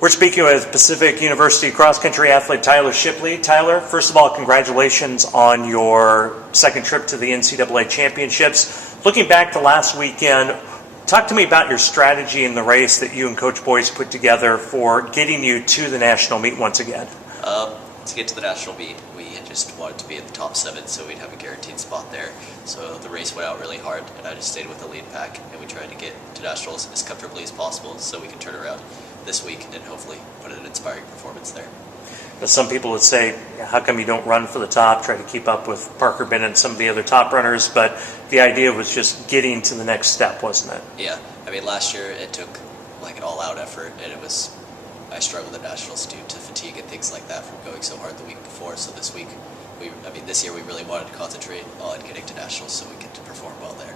We're speaking with Pacific University cross-country athlete Tyler Shipley. Tyler, first of all, congratulations on your second trip to the NCAA Championships. Looking back to last weekend, talk to me about your strategy in the race that you and Coach Boyce put together for getting you to the national meet once again. To get to the national meet, we had just wanted to be in the top 7, so we'd have a guaranteed spot there. So the race went out really hard, and I just stayed with the lead pack, and we tried to get to nationals as comfortably as possible so we can turn around this week and hopefully put an inspiring performance there. Now, some people would say, how come you don't run for the top, try to keep up with Parker Bennett and some of the other top runners, but the idea was just getting to the next step, wasn't it? Yeah, I mean, last year it took like an all-out effort, and I struggled at nationals due to fatigue and things like that from going so hard the week before. So this year we really wanted to concentrate on getting to nationals so we could perform well there.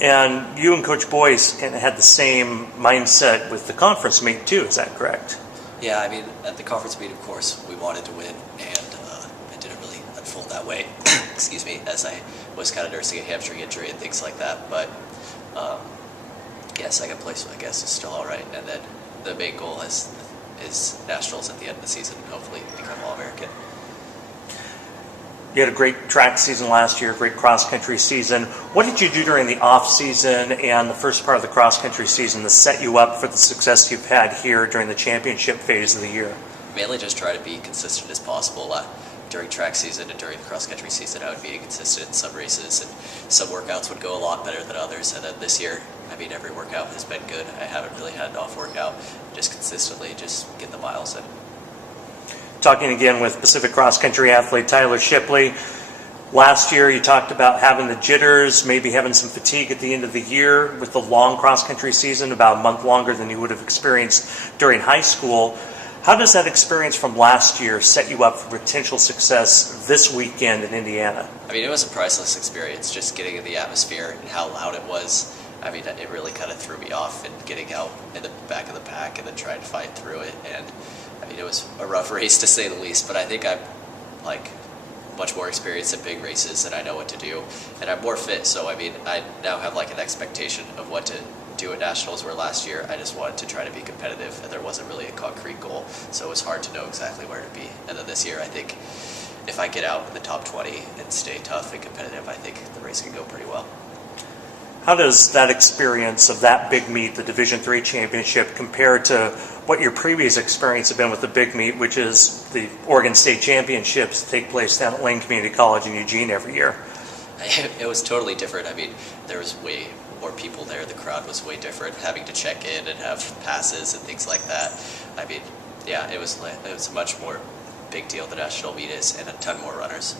And you and Coach Boyce kind of had the same mindset with the conference meet too, is that correct? Yeah, I mean, at the conference meet, of course, we wanted to win, and it didn't really unfold that way, excuse me, as I was kind of nursing a hamstring injury and things like that. But yeah, second place, I guess, is still all right. And then the main goal is nationals at the end of the season and hopefully become All-American. You had a great track season last year, great cross-country season. What did you do during the off-season and the first part of the cross-country season to set you up for the success you've had here during the championship phase of the year? Mainly just try to be consistent as possible. During track season and during the cross-country season, I would be inconsistent in some races, and some workouts would go a lot better than others. And then this year, I mean, every workout has been good. I haven't really had an off workout. Just consistently just get the miles in. Talking again with Pacific cross-country athlete Tyler Shipley. Last year you talked about having the jitters, maybe having some fatigue at the end of the year with the long cross-country season, about a month longer than you would have experienced during high school. How does that experience from last year set you up for potential success this weekend in Indiana? I mean, it was a priceless experience, just getting in the atmosphere and how loud it was. I mean, it really kind of threw me off, and getting out in the back of the pack and then trying to fight through it. And I mean, it was a rough race to say the least, but I think I'm like much more experienced in big races and I know what to do, and I'm more fit. So I mean, I now have like an expectation of what to do at nationals, where last year I just wanted to try to be competitive and there wasn't really a concrete goal, so it was hard to know exactly where to be. And then this year, I think if I get out in the top 20 and stay tough and competitive, I think the race can go pretty well. How does that experience of that big meet, the Division III Championship, compare to what your previous experience had been with the big meet, which is the Oregon State Championships that take place down at Lane Community College in Eugene every year? It was totally different. I mean, there was way more people there. The crowd was way different, having to check in and have passes and things like that. I mean, yeah, it was a much more big deal the national meet is, and a ton more runners.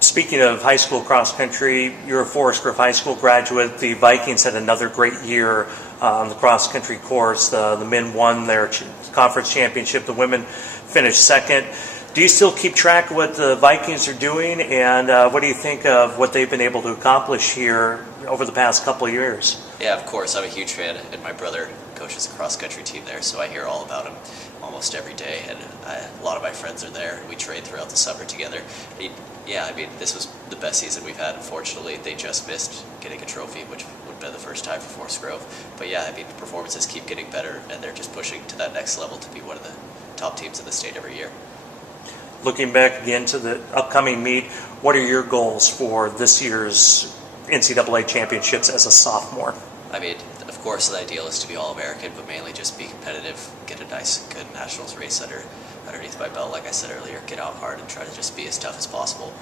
Speaking of high school cross country, you're a Forest Grove High School graduate. The Vikings had another great year on the cross country course. The men won their conference championship. The women finished second. Do you still keep track of what the Vikings are doing, and what do you think of what they've been able to accomplish here over the past couple of years? Yeah, of course. I'm a huge fan, and my brother coaches a cross-country team there, so I hear all about him almost every day, and a lot of my friends are there. We train throughout the summer together. Yeah, I mean, this was the best season we've had. Unfortunately, they just missed getting a trophy, which would have been the first time for Forest Grove. But yeah, I mean, performances keep getting better, and they're just pushing to that next level to be one of the top teams in the state every year. Looking back again to the upcoming meet, what are your goals for this year's NCAA Championships as a sophomore? I mean, of course, the ideal is to be All-American, but mainly just be competitive, get a nice, good nationals race underneath my belt, like I said earlier, get out hard and try to just be as tough as possible.